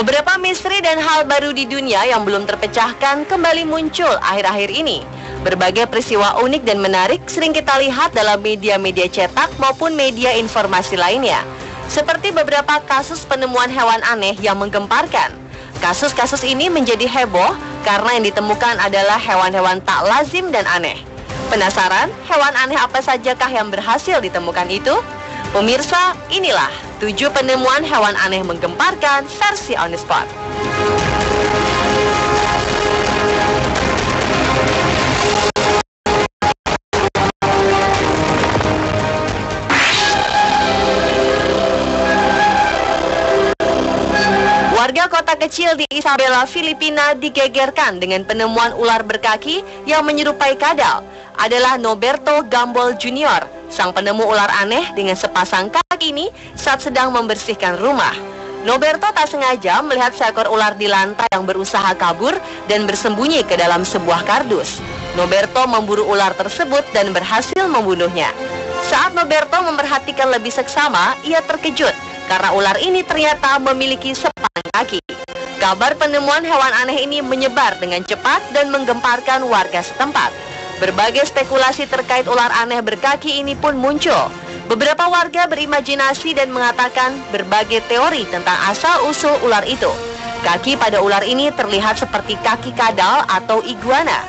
Beberapa misteri dan hal baru di dunia yang belum terpecahkan kembali muncul akhir-akhir ini. Berbagai peristiwa unik dan menarik sering kita lihat dalam media-media cetak maupun media informasi lainnya. Seperti beberapa kasus penemuan hewan aneh yang menggemparkan. Kasus-kasus ini menjadi heboh karena yang ditemukan adalah hewan-hewan tak lazim dan aneh. Penasaran hewan aneh apa sajakah yang berhasil ditemukan itu? Pemirsa, inilah 7 penemuan hewan aneh menggemparkan versi On The Spot. Warga kota kecil di Isabela, Filipina digegerkan dengan penemuan ular berkaki yang menyerupai kadal. Adalah Noberto Gambol Jr., sang penemu ular aneh dengan sepasang kaki ini saat sedang membersihkan rumah. Noberto tak sengaja melihat seekor ular di lantai yang berusaha kabur dan bersembunyi ke dalam sebuah kardus. Noberto memburu ular tersebut dan berhasil membunuhnya. Saat Noberto memperhatikan lebih seksama, ia terkejut karena ular ini ternyata memiliki sepasang kaki. Kabar penemuan hewan aneh ini menyebar dengan cepat dan menggemparkan warga setempat. Berbagai spekulasi terkait ular aneh berkaki ini pun muncul. Beberapa warga berimajinasi dan mengatakan berbagai teori tentang asal-usul ular itu. Kaki pada ular ini terlihat seperti kaki kadal atau iguana.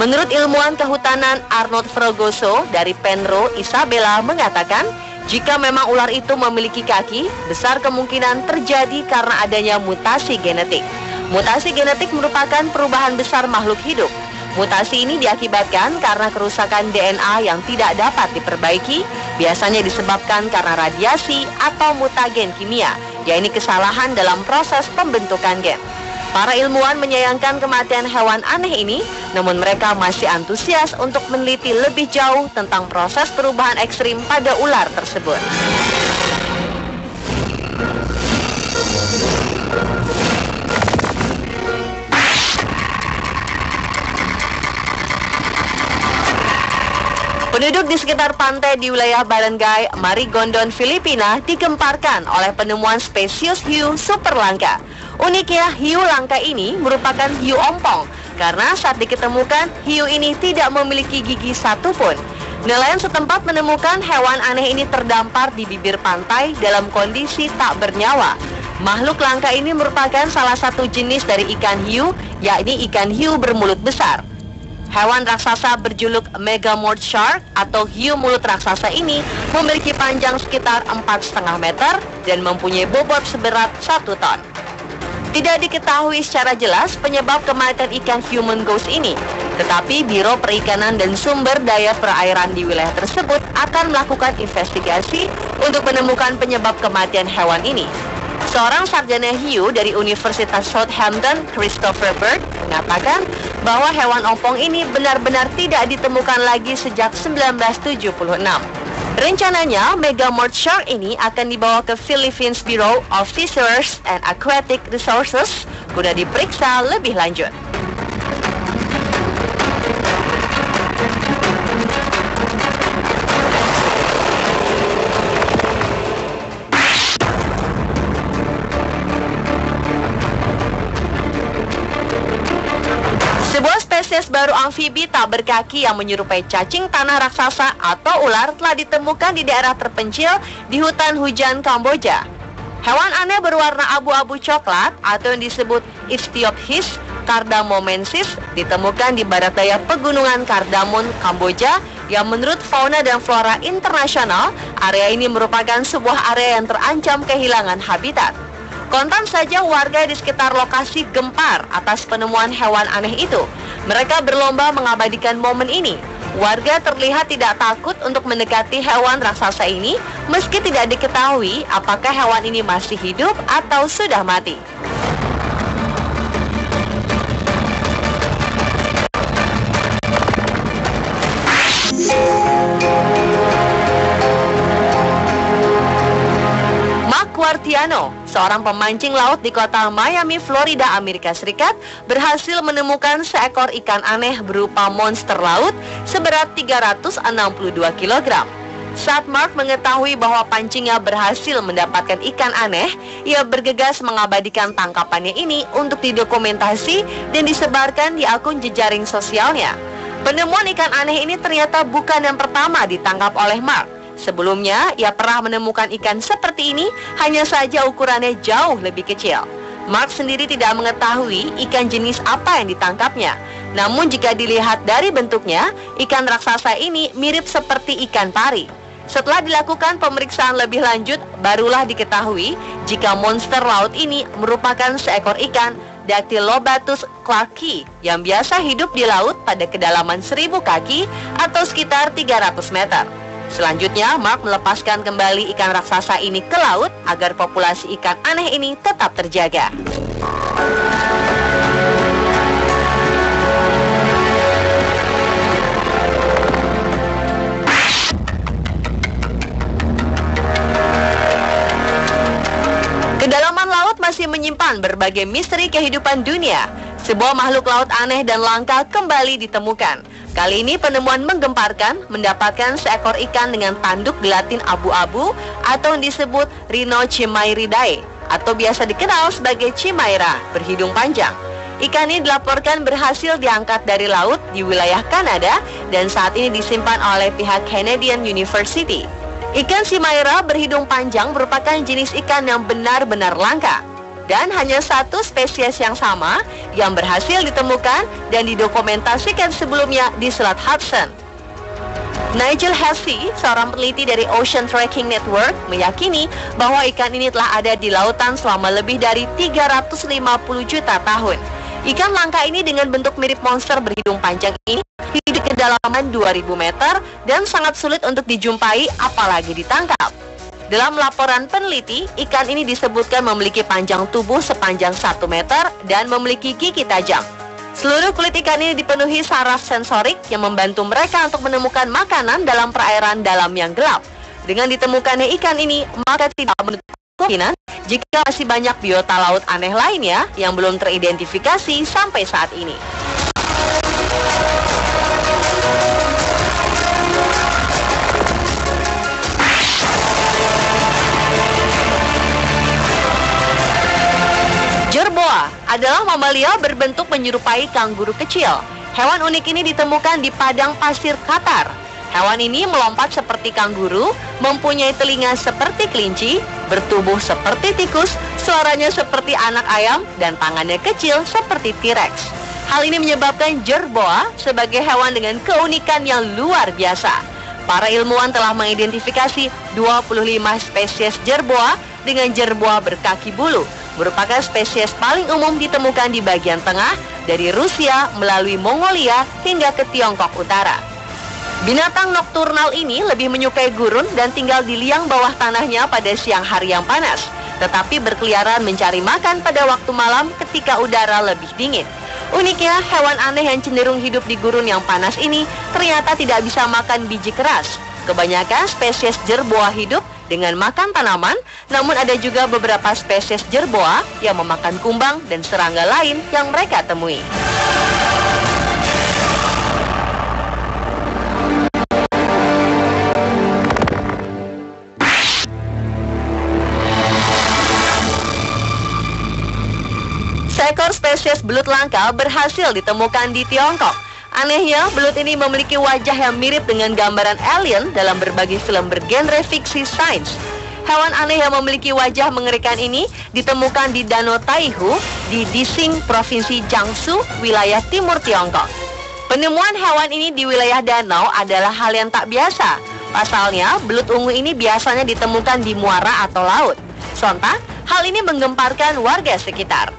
Menurut ilmuwan kehutanan Arnold Fregoso dari Penro, Isabela mengatakan, jika memang ular itu memiliki kaki, besar kemungkinan terjadi karena adanya mutasi genetik. Mutasi genetik merupakan perubahan besar makhluk hidup. Mutasi ini diakibatkan karena kerusakan DNA yang tidak dapat diperbaiki, biasanya disebabkan karena radiasi atau mutagen kimia, yaitu kesalahan dalam proses pembentukan gen. Para ilmuwan menyayangkan kematian hewan aneh ini, namun mereka masih antusias untuk meneliti lebih jauh tentang proses perubahan ekstrim pada ular tersebut. Penduduk di sekitar pantai di wilayah Barangay Marigondon, Filipina digemparkan oleh penemuan spesies hiu super langka. Uniknya, hiu langka ini merupakan hiu ompong karena saat diketemukan, hiu ini tidak memiliki gigi satupun. Nelayan setempat menemukan hewan aneh ini terdampar di bibir pantai dalam kondisi tak bernyawa. Makhluk langka ini merupakan salah satu jenis dari ikan hiu, yakni ikan hiu bermulut besar. Hewan raksasa berjuluk Megamorph Shark atau hiu mulut raksasa ini memiliki panjang sekitar 4,5 meter dan mempunyai bobot seberat 1 ton. Tidak diketahui secara jelas penyebab kematian ikan human ghost ini, tetapi Biro Perikanan dan Sumber Daya Perairan di wilayah tersebut akan melakukan investigasi untuk menemukan penyebab kematian hewan ini. Seorang sarjana hiu dari Universitas Southampton, Christopher Bird, mengatakan bahwa hewan ompong ini benar-benar tidak ditemukan lagi sejak 1976. Rencananya, Megamorph Shark ini akan dibawa ke Philippines Bureau of Fisheries and Aquatic Resources guna diperiksa lebih lanjut. Sebuah spesies baru amfibi tak berkaki yang menyerupai cacing tanah raksasa atau ular telah ditemukan di daerah terpencil di hutan hujan Kamboja. Hewan aneh berwarna abu-abu coklat atau yang disebut Ichthyopsis cardamomensis ditemukan di barat daya pegunungan Kardamon, Kamboja, yang menurut fauna dan flora internasional, area ini merupakan sebuah area yang terancam kehilangan habitat. Kontan saja warga di sekitar lokasi gempar atas penemuan hewan aneh itu. Mereka berlomba mengabadikan momen ini. Warga terlihat tidak takut untuk mendekati hewan raksasa ini, meski tidak diketahui apakah hewan ini masih hidup atau sudah mati. Quartiano, seorang pemancing laut di kota Miami, Florida, Amerika Serikat, berhasil menemukan seekor ikan aneh berupa monster laut seberat 362 kg. Saat Mark mengetahui bahwa pancingnya berhasil mendapatkan ikan aneh, ia bergegas mengabadikan tangkapannya ini untuk didokumentasi dan disebarkan di akun jejaring sosialnya. Penemuan ikan aneh ini ternyata bukan yang pertama ditangkap oleh Mark. Sebelumnya, ia pernah menemukan ikan seperti ini, hanya saja ukurannya jauh lebih kecil. Mark sendiri tidak mengetahui ikan jenis apa yang ditangkapnya. Namun jika dilihat dari bentuknya, ikan raksasa ini mirip seperti ikan pari. Setelah dilakukan pemeriksaan lebih lanjut, barulah diketahui jika monster laut ini merupakan seekor ikan Dactylobatus clarkii yang biasa hidup di laut pada kedalaman 1000 kaki atau sekitar 300 meter. Selanjutnya, Mark melepaskan kembali ikan raksasa ini ke laut agar populasi ikan aneh ini tetap terjaga. Kedalaman laut masih menyimpan berbagai misteri kehidupan dunia. Sebuah makhluk laut aneh dan langka kembali ditemukan. Kali ini penemuan menggemparkan, mendapatkan seekor ikan dengan tanduk gelatin abu-abu atau yang disebut Rhinochimairidae atau biasa dikenal sebagai chimaira berhidung panjang. Ikan ini dilaporkan berhasil diangkat dari laut di wilayah Kanada dan saat ini disimpan oleh pihak Canadian University. Ikan chimaira berhidung panjang merupakan jenis ikan yang benar-benar langka. Dan hanya satu spesies yang sama yang berhasil ditemukan dan didokumentasikan sebelumnya di Selat Hudson. Nigel Hesse, seorang peneliti dari Ocean Tracking Network, meyakini bahwa ikan ini telah ada di lautan selama lebih dari 350 juta tahun. Ikan langka ini dengan bentuk mirip monster berhidung panjang ini hidup di kedalaman 2000 meter dan sangat sulit untuk dijumpai apalagi ditangkap. Dalam laporan peneliti, ikan ini disebutkan memiliki panjang tubuh sepanjang 1 meter dan memiliki gigi tajam. Seluruh kulit ikan ini dipenuhi saraf sensorik yang membantu mereka untuk menemukan makanan dalam perairan dalam yang gelap. Dengan ditemukannya ikan ini, maka tidak menutup kemungkinan jika masih banyak biota laut aneh lainnya yang belum teridentifikasi sampai saat ini. Jerboa adalah mamalia berbentuk menyerupai kanguru kecil. Hewan unik ini ditemukan di padang pasir Qatar. Hewan ini melompat seperti kanguru, mempunyai telinga seperti kelinci, bertubuh seperti tikus, suaranya seperti anak ayam, dan tangannya kecil seperti T-Rex. Hal ini menyebabkan jerboa sebagai hewan dengan keunikan yang luar biasa. Para ilmuwan telah mengidentifikasi 25 spesies jerboa dengan jerboa berkaki bulu. Merupakan spesies paling umum ditemukan di bagian tengah dari Rusia melalui Mongolia hingga ke Tiongkok Utara. Binatang nokturnal ini lebih menyukai gurun dan tinggal di liang bawah tanahnya pada siang hari yang panas, tetapi berkeliaran mencari makan pada waktu malam ketika udara lebih dingin. Uniknya, hewan aneh yang cenderung hidup di gurun yang panas ini ternyata tidak bisa makan biji keras. Kebanyakan spesies jerboa hidup dengan makan tanaman, namun ada juga beberapa spesies jerboa yang memakan kumbang dan serangga lain yang mereka temui. Seekor spesies belut langka berhasil ditemukan di Tiongkok. Anehnya, belut ini memiliki wajah yang mirip dengan gambaran alien dalam berbagai film bergenre fiksi sains. Hewan aneh yang memiliki wajah mengerikan ini ditemukan di Danau Taihu di Dising, Provinsi Jiangsu, wilayah timur Tiongkok. Penemuan hewan ini di wilayah danau adalah hal yang tak biasa. Pasalnya, belut ungu ini biasanya ditemukan di muara atau laut. Sontak, hal ini menggemparkan warga sekitar.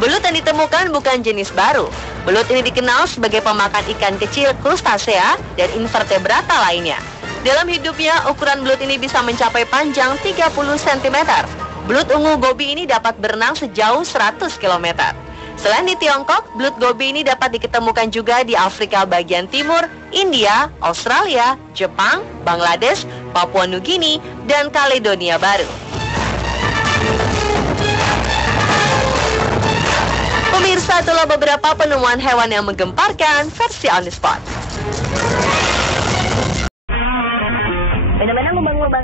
Belut yang ditemukan bukan jenis baru. Belut ini dikenal sebagai pemakan ikan kecil, krustasea, dan invertebrata lainnya. Dalam hidupnya, ukuran belut ini bisa mencapai panjang 30 cm. Belut ungu gobi ini dapat berenang sejauh 100 km. Selain di Tiongkok, belut gobi ini dapat diketemukan juga di Afrika bagian timur, India, Australia, Jepang, Bangladesh, Papua Nugini, dan Kaledonia Baru. Pemirsa, itulah beberapa penemuan hewan yang menggemparkan versi On The Spot.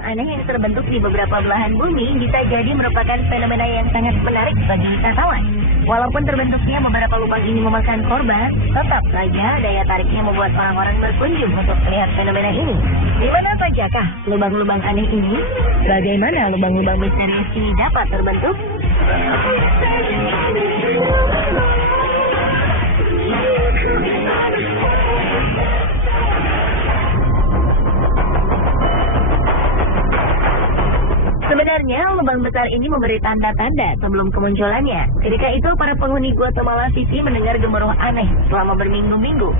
aneh yang terbentuk di beberapa belahan bumi bisa jadi merupakan fenomena yang sangat menarik bagi wisatawan. Walaupun terbentuknya beberapa lubang ini memakan korban, tetap saja daya tariknya membuat orang-orang berkunjung untuk melihat fenomena ini. Di mana sajakah lubang-lubang aneh ini? Bagaimana lubang-lubang misterius ini dapat terbentuk? Sebenarnya, lubang besar ini memberi tanda-tanda sebelum kemunculannya. Ketika itu, para penghuni Guatemala City mendengar gemuruh aneh selama berminggu-minggu.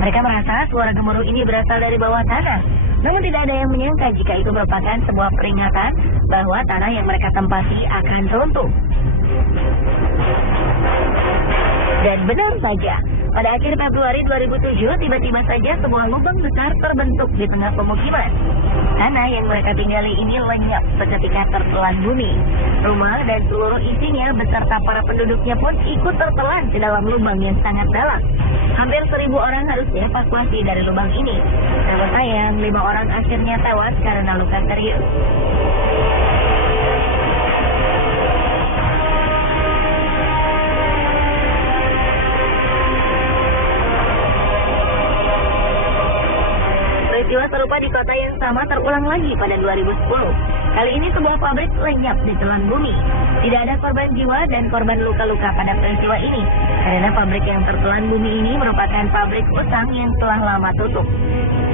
Mereka merasa suara gemuruh ini berasal dari bawah tanah. Namun tidak ada yang menyangka jika itu merupakan sebuah peringatan bahwa tanah yang mereka tempati akan runtuh. Dan benar saja, pada akhir Februari 2007, tiba-tiba saja sebuah lubang besar terbentuk di tengah pemukiman. Tanah yang mereka tinggali ini lenyap seketika tertelan bumi. Rumah dan seluruh isinya beserta para penduduknya pun ikut tertelan ke dalam lubang yang sangat dalam. Hampir 1.000 orang harus dievakuasi dari lubang ini. Namun sayang, 5 orang akhirnya tewas karena luka serius. Peristiwa serupa di kota yang sama terulang lagi pada 2010. Kali ini sebuah pabrik lenyap di telan bumi. Tidak ada korban jiwa dan korban luka-luka pada peristiwa ini, karena pabrik yang tertelan bumi ini merupakan pabrik utang yang telah lama tutup.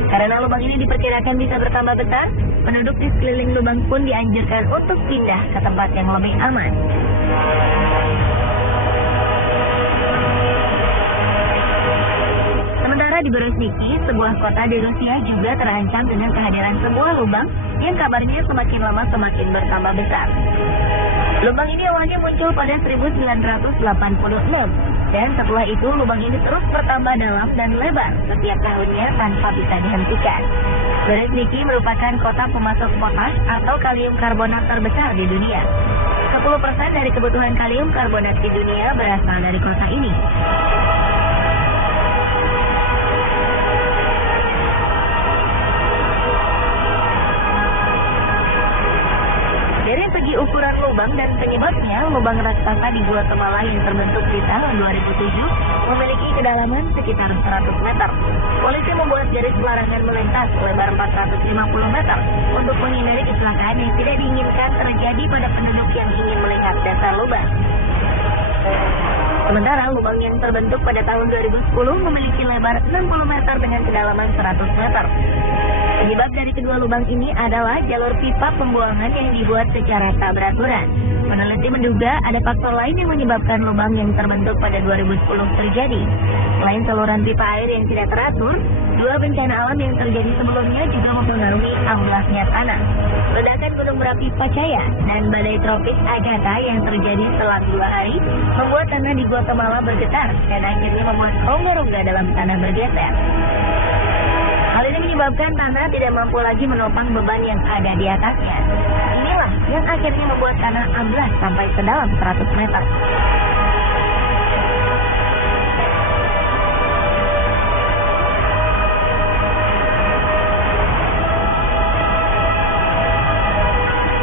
Karena lubang ini diperkirakan bisa bertambah besar, penduduk di sekeliling lubang pun dianjurkan untuk pindah ke tempat yang lebih aman. Sementara di Berezhniki, sebuah kota di Rusia juga terancam dengan kehadiran sebuah lubang yang kabarnya semakin lama semakin bertambah besar. Lubang ini awalnya muncul pada 1986, dan setelah itu lubang ini terus bertambah dalam dan lebar setiap tahunnya tanpa bisa dihentikan. Berezhniki merupakan kota pemasok potas atau kalium karbonat terbesar di dunia. 10% dari kebutuhan kalium karbonat di dunia berasal dari kota ini. Dari segi ukuran lubang dan penyebabnya, lubang raksasa di Guatemala yang terbentuk di tahun 2007 memiliki kedalaman sekitar 100 meter. Polisi membuat garis pelarangan melintas lebar 450 meter untuk menghindari kecelakaan yang tidak diinginkan terjadi pada penduduk yang ingin melihat dasar lubang. Sementara lubang yang terbentuk pada tahun 2010 memiliki lebar 60 meter dengan kedalaman 100 meter. Penyebab dari kedua lubang ini adalah jalur pipa pembuangan yang dibuat secara tak beraturan. Peneliti menduga ada faktor lain yang menyebabkan lubang yang terbentuk pada 2010 terjadi. Selain saluran pipa air yang tidak teratur, dua bencana alam yang terjadi sebelumnya juga mempengaruhi amblasnya tanah. Ledakan gunung berapi Pacaya dan badai tropis Agatha yang terjadi selang 2 hari membuat tanah di Guatemala bergetar dan akhirnya membuat rongga-rongga dalam tanah bergeser. Hal ini menyebabkan tanah tidak mampu lagi menopang beban yang ada di atasnya. Inilah yang akhirnya membuat tanah amblas sampai sedalam 100 meter.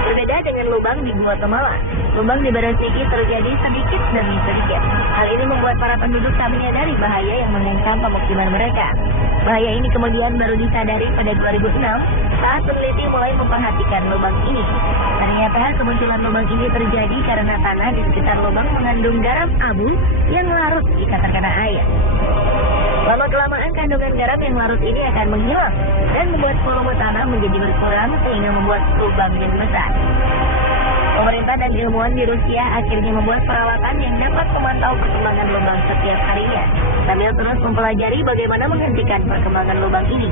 Berbeda dengan lubang di Guatemala, lubang di Berezhniki terjadi sedikit demi sedikit. Hal ini membuat para penduduk tak menyadari bahaya yang mengancam pemukiman mereka. Bahaya ini kemudian baru disadari pada 2006 saat peneliti mulai memperhatikan lubang ini. Ternyata kemunculan lubang ini terjadi karena tanah di sekitar lubang mengandung garam abu yang larut jika terkena air. Lama-kelamaan kandungan garam yang larut ini akan menghilang dan membuat volume tanah menjadi berkurang sehingga membuat lubang yang besar. Pemerintah dan ilmuwan di Rusia akhirnya membuat peralatan yang dapat memantau perkembangan lubang setiap harinya, sambil terus mempelajari bagaimana menghentikan perkembangan lubang ini.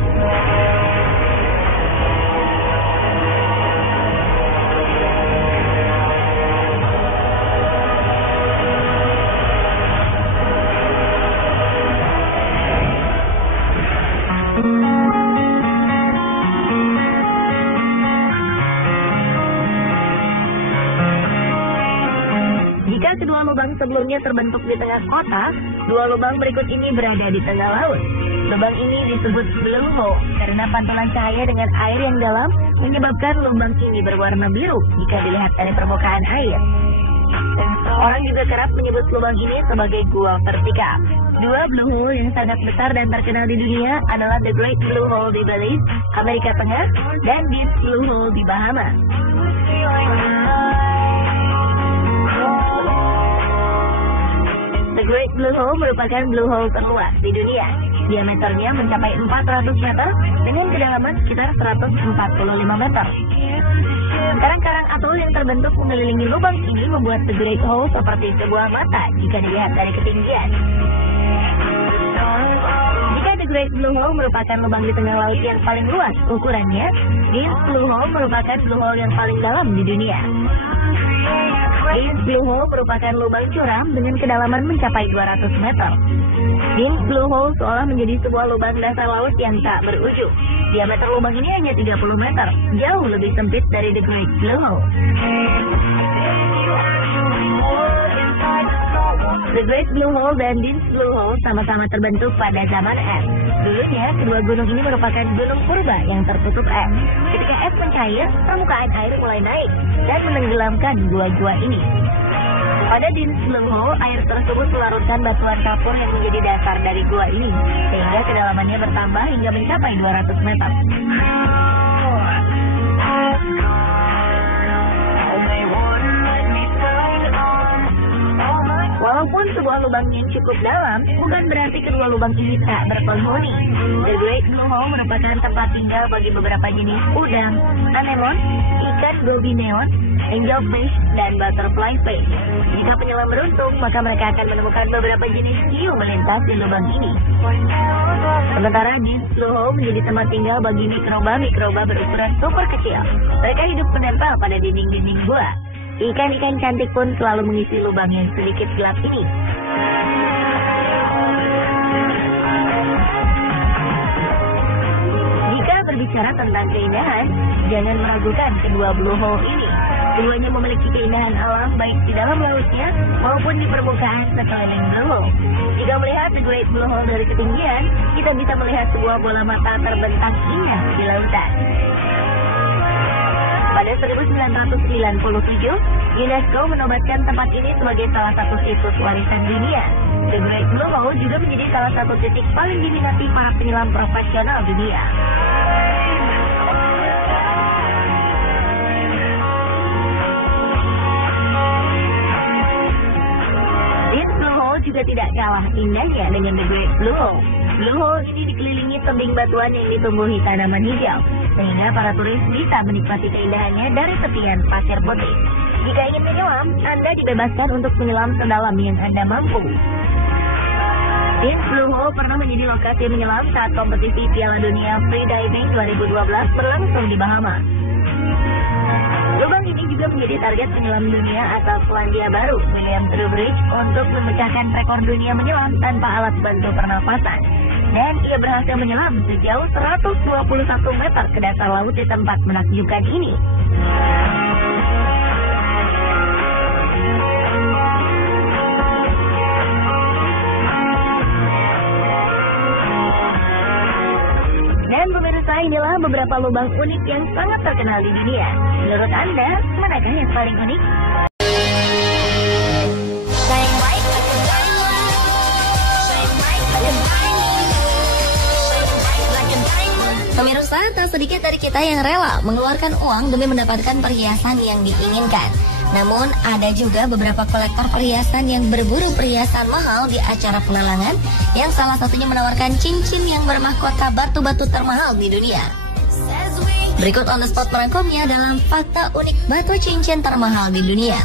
Jika kedua lubang sebelumnya terbentuk di tengah kota, dua lubang berikut ini berada di tengah laut. Lubang ini disebut blue hole karena pantulan cahaya dengan air yang dalam menyebabkan lubang ini berwarna biru jika dilihat dari permukaan air. Orang juga kerap menyebut lubang ini sebagai gua vertikal. Dua blue hole yang sangat besar dan terkenal di dunia adalah The Great Blue Hole di Belize, Amerika Tengah, dan Deep Blue Hole di Bahamas. The Great Blue Hole merupakan blue hole terluas di dunia. Diameternya mencapai 400 meter dengan kedalaman sekitar 145 meter. Karang-karang atol yang terbentuk mengelilingi lubang ini membuat The Great Hole seperti sebuah mata jika dilihat dari ketinggian. Jika The Great Blue Hole merupakan lubang di tengah laut yang paling luas ukurannya, Deep Blue Hole merupakan blue hole yang paling dalam di dunia. Deep Blue Hole merupakan lubang curam dengan kedalaman mencapai 200 meter. Deep Blue Hole seolah menjadi sebuah lubang dasar laut yang tak berujung. Diameter lubang ini hanya 30 meter, jauh lebih sempit dari The Great Blue Hole. The Great Blue Hole dan Deep Blue Hole sama-sama terbentuk pada zaman es. Dulunya, kedua gunung ini merupakan gunung purba yang tertutup es. Ketika es mencair, permukaan air mulai naik dan menenggelamkan gua-gua ini. Pada Deep Blue Hole, air tersebut melarutkan batuan kapur yang menjadi dasar dari gua ini, sehingga kedalamannya bertambah hingga mencapai 200 meter. Walaupun sebuah lubang yang cukup dalam, bukan berarti kedua lubang ini tak berpenghuni. The Great Blue Hole merupakan tempat tinggal bagi beberapa jenis udang, anemon, ikan gobi neon, angelfish, dan butterfly fish. Jika penyelam beruntung, maka mereka akan menemukan beberapa jenis hiu melintas di lubang ini. Sementara Deep Blue Hole menjadi tempat tinggal bagi mikroba-mikroba berukuran super kecil. Mereka hidup menempel pada dinding-dinding gua. Ikan-ikan cantik pun selalu mengisi lubang yang sedikit gelap ini. Jika berbicara tentang keindahan, jangan meragukan kedua blue hole ini. Keduanya memiliki keindahan alam baik di dalam lautnya maupun di permukaan sekeliling blue hole. Jika melihat The Great Blue Hole dari ketinggian, kita bisa melihat sebuah bola mata terbentang indah di lautan. Pada 1997, UNESCO menobatkan tempat ini sebagai salah satu situs warisan dunia. The Great Blue Hole juga menjadi salah satu titik paling diminati para penyelam profesional dunia. Deep Blue Hole juga tidak kalah indahnya dengan The Great Blue Hole. Blue Hole ini dikelilingi tebing batuan yang ditumbuhi tanaman hijau, sehingga para turis bisa menikmati keindahannya dari tepian pasir putih. Jika ingin menyelam, Anda dibebaskan untuk menyelam sedalam yang Anda mampu. Deep Blue Hole pernah menjadi lokasi menyelam saat kompetisi Piala Dunia Freediving 2012 berlangsung di Bahamas. Lubang ini juga menjadi target penyelam dunia asal Selandia Baru, William Trowbridge, untuk memecahkan rekor dunia menyelam tanpa alat bantu pernapasan. Dan ia berhasil menyelam sejauh 121 meter ke dasar laut di tempat menakjubkan ini. Dan pemirsa, inilah beberapa lubang unik yang sangat terkenal di dunia. Menurut Anda, manakah yang paling unik? Pemirsa, tak sedikit dari kita yang rela mengeluarkan uang demi mendapatkan perhiasan yang diinginkan. Namun, ada juga beberapa kolektor perhiasan yang berburu perhiasan mahal di acara pelelangan, yang salah satunya menawarkan cincin yang bermahkota batu-batu termahal di dunia. Berikut on the spot merangkumnya dalam fakta unik batu cincin termahal di dunia.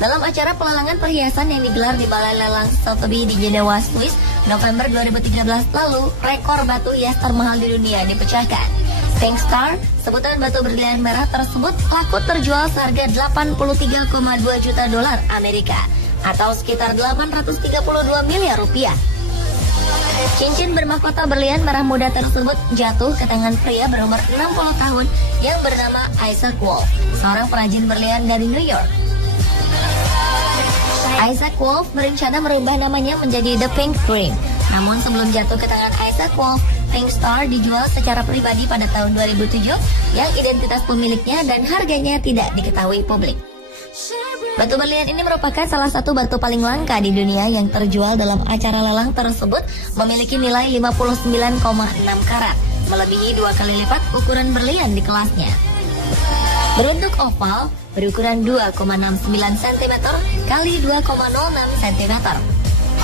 Dalam acara pelelangan perhiasan yang digelar di Balai Lelang Sotheby di Jenewa, Swiss November 2013 lalu, rekor batu hias termahal di dunia dipecahkan. Pink Star, sebutan batu berlian merah tersebut laku terjual seharga 83,2 juta dolar Amerika atau sekitar 832 miliar rupiah. Cincin bermahkota berlian merah muda tersebut jatuh ke tangan pria berumur 60 tahun yang bernama Isaac Wolf, seorang perajin berlian dari New York. Isaac Wolf berencana merubah namanya menjadi The Pink Dream. Namun sebelum jatuh ke tangan Isaac Wolf, Pink Star dijual secara pribadi pada tahun 2007 yang identitas pemiliknya dan harganya tidak diketahui publik. Batu berlian ini merupakan salah satu batu paling langka di dunia yang terjual dalam acara lelang tersebut, memiliki nilai 59,6 karat, melebihi 2 kali lipat ukuran berlian di kelasnya. Berbentuk oval, berukuran 2,69 cm kali 2,06 cm.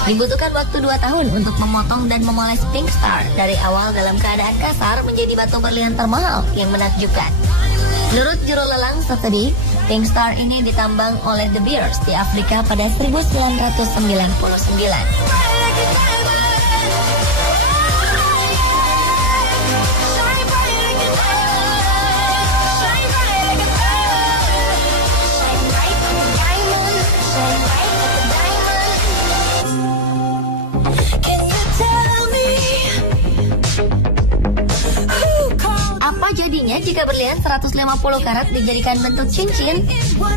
Dibutuhkan waktu 2 tahun untuk memotong dan memoles Pink Star dari awal dalam keadaan kasar menjadi batu berlian termahal yang menakjubkan. Menurut juru lelang Sotheby, Pink Star ini ditambang oleh De Beers di Afrika pada 1999. Jadinya jika berlian 150 karat dijadikan bentuk cincin?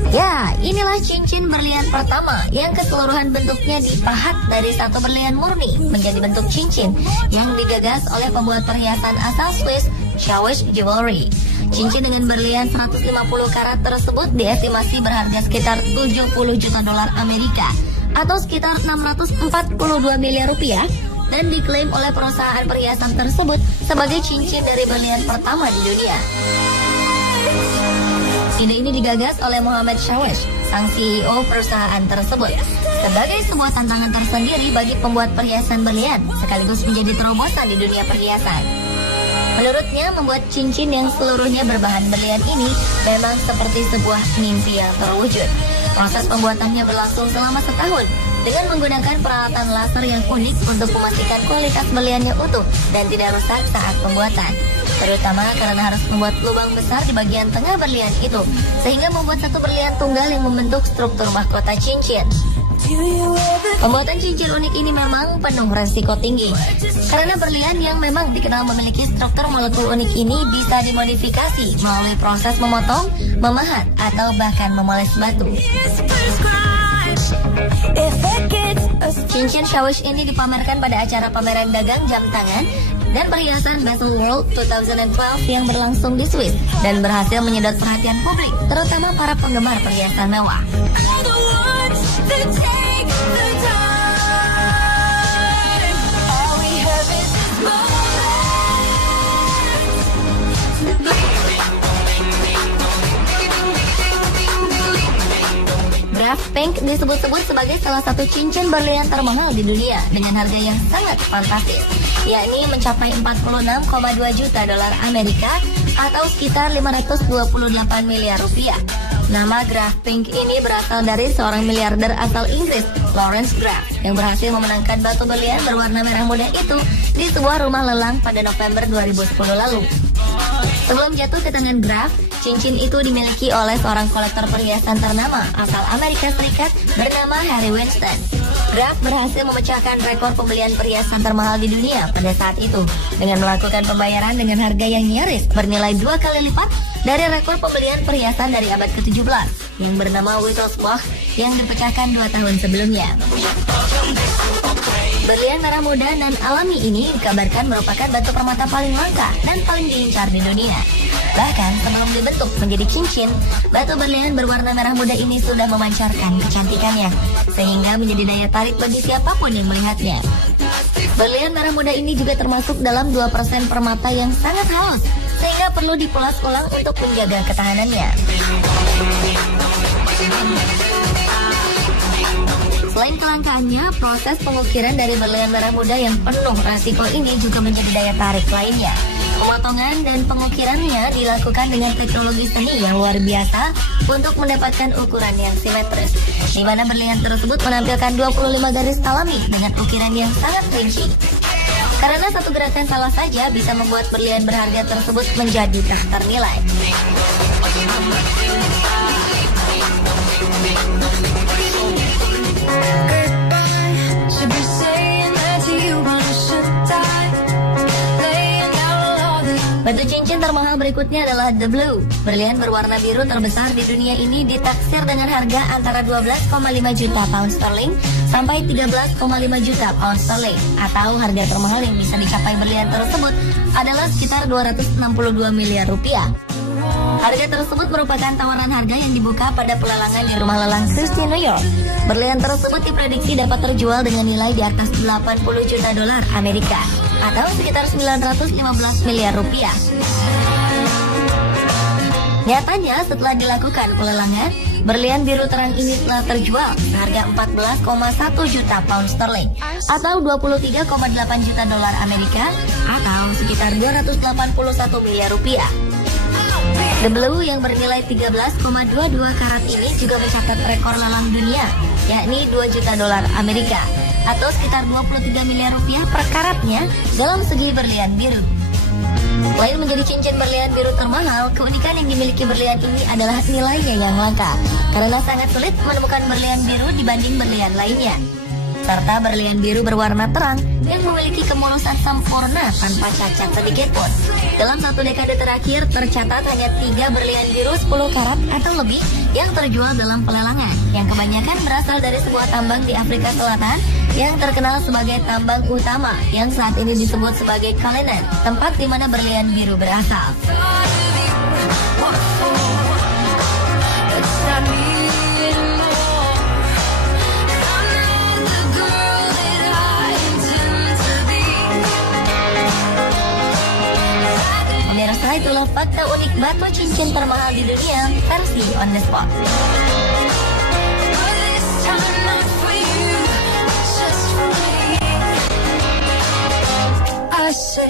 Ya, inilah cincin berlian pertama yang keseluruhan bentuknya dipahat dari satu berlian murni menjadi bentuk cincin yang digagas oleh pembuat perhiasan asal Swiss, Shawish Jewelry. Cincin dengan berlian 150 karat tersebut diestimasi berharga sekitar 70 juta dolar Amerika atau sekitar 642 miliar rupiah dan diklaim oleh perusahaan perhiasan tersebut sebagai cincin dari berlian pertama di dunia. Ide ini digagas oleh Mohammed Shawish, sang CEO perusahaan tersebut, sebagai sebuah tantangan tersendiri bagi pembuat perhiasan berlian, sekaligus menjadi terobosan di dunia perhiasan. Menurutnya, membuat cincin yang seluruhnya berbahan berlian ini memang seperti sebuah mimpi yang terwujud. Proses pembuatannya berlangsung selama setahun dengan menggunakan peralatan laser yang unik untuk memastikan kualitas berliannya utuh dan tidak rusak saat pembuatan. Terutama karena harus membuat lubang besar di bagian tengah berlian itu, sehingga membuat satu berlian tunggal yang membentuk struktur mahkota cincin. Pembuatan cincin unik ini memang penuh resiko tinggi, karena berlian yang memang dikenal memiliki struktur molekul unik ini bisa dimodifikasi melalui proses memotong, memahat, atau bahkan memoles batu. Cincin Shawish ini dipamerkan pada acara pameran dagang jam tangan dan perhiasan Basel World 2012 yang berlangsung di Swiss dan berhasil menyedot perhatian publik, terutama para penggemar perhiasan mewah. Graf Pink disebut-sebut sebagai salah satu cincin berlian termahal di dunia dengan harga yang sangat fantastis, yakni mencapai 46,2 juta dolar Amerika atau sekitar 528 miliar rupiah. Nama Graf Pink ini berasal dari seorang miliarder asal Inggris, Lawrence Graf, yang berhasil memenangkan batu berlian berwarna merah muda itu di sebuah rumah lelang pada November 2010 lalu. Sebelum jatuh ke tangan Graf, cincin itu dimiliki oleh seorang kolektor perhiasan ternama asal Amerika Serikat bernama Harry Winston. Graf berhasil memecahkan rekor pembelian perhiasan termahal di dunia pada saat itu dengan melakukan pembayaran dengan harga yang nyaris bernilai 2 kali lipat dari rekor pembelian perhiasan dari abad ke-17 yang bernama Wittelsbach yang dipecahkan 2 tahun sebelumnya. Berlian merah muda dan alami ini dikabarkan merupakan batu permata paling langka dan paling diincar di dunia. Bahkan sebelum dibentuk menjadi cincin, batu berlian berwarna merah muda ini sudah memancarkan kecantikannya, sehingga menjadi daya tarik bagi siapapun yang melihatnya. Berlian merah muda ini juga termasuk dalam 2% permata yang sangat halus, sehingga perlu dipulas ulang untuk menjaga ketahanannya. Selain kelangkaannya, proses pengukiran dari berlian merah muda yang penuh resiko ini juga menjadi daya tarik lainnya. Pemotongan dan pengukirannya dilakukan dengan teknologi seni yang luar biasa untuk mendapatkan ukuran yang simetris, di mana berlian tersebut menampilkan 25 garis alami dengan ukiran yang sangat rinci. Karena satu gerakan salah saja bisa membuat berlian berharga tersebut menjadi tak ternilai. Batu cincin termahal berikutnya adalah The Blue. Berlian berwarna biru terbesar di dunia ini ditaksir dengan harga antara 12,5 juta pound sterling sampai 13,5 juta pound sterling. Atau harga termahal yang bisa dicapai berlian tersebut adalah sekitar 262 miliar rupiah. Harga tersebut merupakan tawaran harga yang dibuka pada pelelangan di rumah lelang Christie, New York. Berlian tersebut diprediksi dapat terjual dengan nilai di atas 80 juta dolar Amerika atau sekitar 915 miliar rupiah. Nyatanya setelah dilakukan pelelangan, berlian biru terang ini telah terjual seharga 14,1 juta pound sterling atau 23,8 juta dolar Amerika atau sekitar 281 miliar rupiah. The Blue yang bernilai 13,22 karat ini juga mencatat rekor lelang dunia, yakni 2 juta dolar Amerika atau sekitar 23 miliar rupiah per karatnya dalam segi berlian biru. Selain menjadi cincin berlian biru termahal, keunikan yang dimiliki berlian ini adalah nilainya yang langka karena sangat sulit menemukan berlian biru dibanding berlian lainnya. Serta berlian biru berwarna terang yang memiliki kemulusan sempurna tanpa cacat sedikit pun. Dalam satu dekade terakhir tercatat hanya 3 berlian biru 10 karat atau lebih yang terjual dalam pelelangan, yang kebanyakan berasal dari sebuah tambang di Afrika Selatan yang terkenal sebagai tambang utama yang saat ini disebut sebagai Cullinan, tempat di mana berlian biru berasal. Pemirsa, itulah fakta unik batu cincin termahal di dunia versi On The Spot. I said